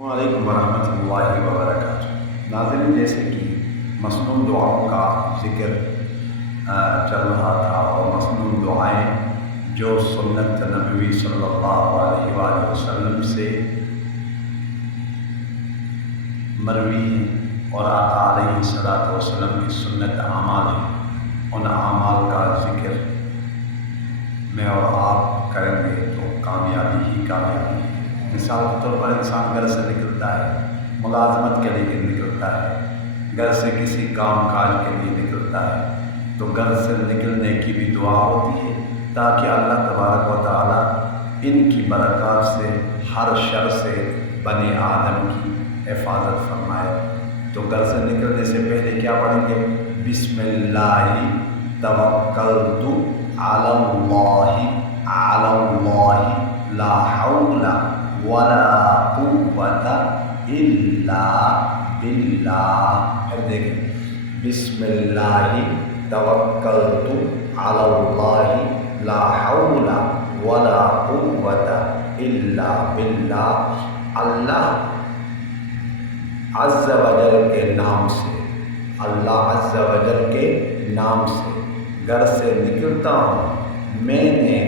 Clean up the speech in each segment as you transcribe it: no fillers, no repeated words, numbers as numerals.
وعلیکم ورحمۃ اللہ وبرکاتہ۔ ناظرین، جیسے کہ مسنون دعاؤں کا ذکر چل رہا تھا، اور مسنون دعائیں جو سنت نبوی صلی اللہ علیہ وآلہ وسلم سے مروی ہیں اور آقا علیہ الصلوۃ والسلام کی سنت اعمال ہیں، ان اعمال کا ذکر میں اور آپ کریں گے تو کامیابی ہی کامیابی ہے۔ مثال کے طور پر انسان گھر سے نکلتا ہے، ملازمت کے لیے نکلتا ہے، گھر سے کسی کام کاج کے لیے نکلتا ہے، تو گھر سے نکلنے کی بھی دعا ہوتی ہے تاکہ اللہ تبارک و تعالیٰ ان کی برکات سے ہر شر سے بنی آدم کی حفاظت فرمائے۔ تو گھر سے نکلنے سے پہلے کیا پڑھیں گے؟ بسم اللہ توکلت علی اللہ لا حول ولا قوت الا باللہ۔ پھر دیکھیں، بسم اللہ توکلت علی اللہ لا حول ولا قوت الا باللہ۔ اللہ عز و جل کے نام سے، اللہ عز و جل کے نام سے گھر سے نکلتا ہوں۔ میں نے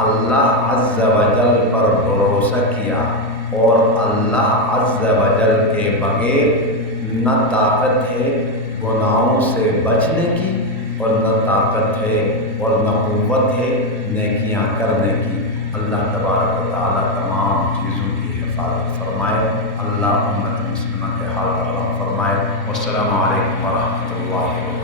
اللہ عز و جل پر بھروسہ کیا، اور اللہ عز و جل کے بغیر نہ طاقت ہے گناہوں سے بچنے کی، اور نہ طاقت ہے اور نہ قوت ہے نیکیاں کرنے کی۔ اللہ تبارک و تعالیٰ تمام چیزوں کی حفاظت فرمائے۔ اللہ امت مسلمہ کے حال رحم فرمائے۔ والسلام علیکم ورحمۃ اللہ وبرکاتہ۔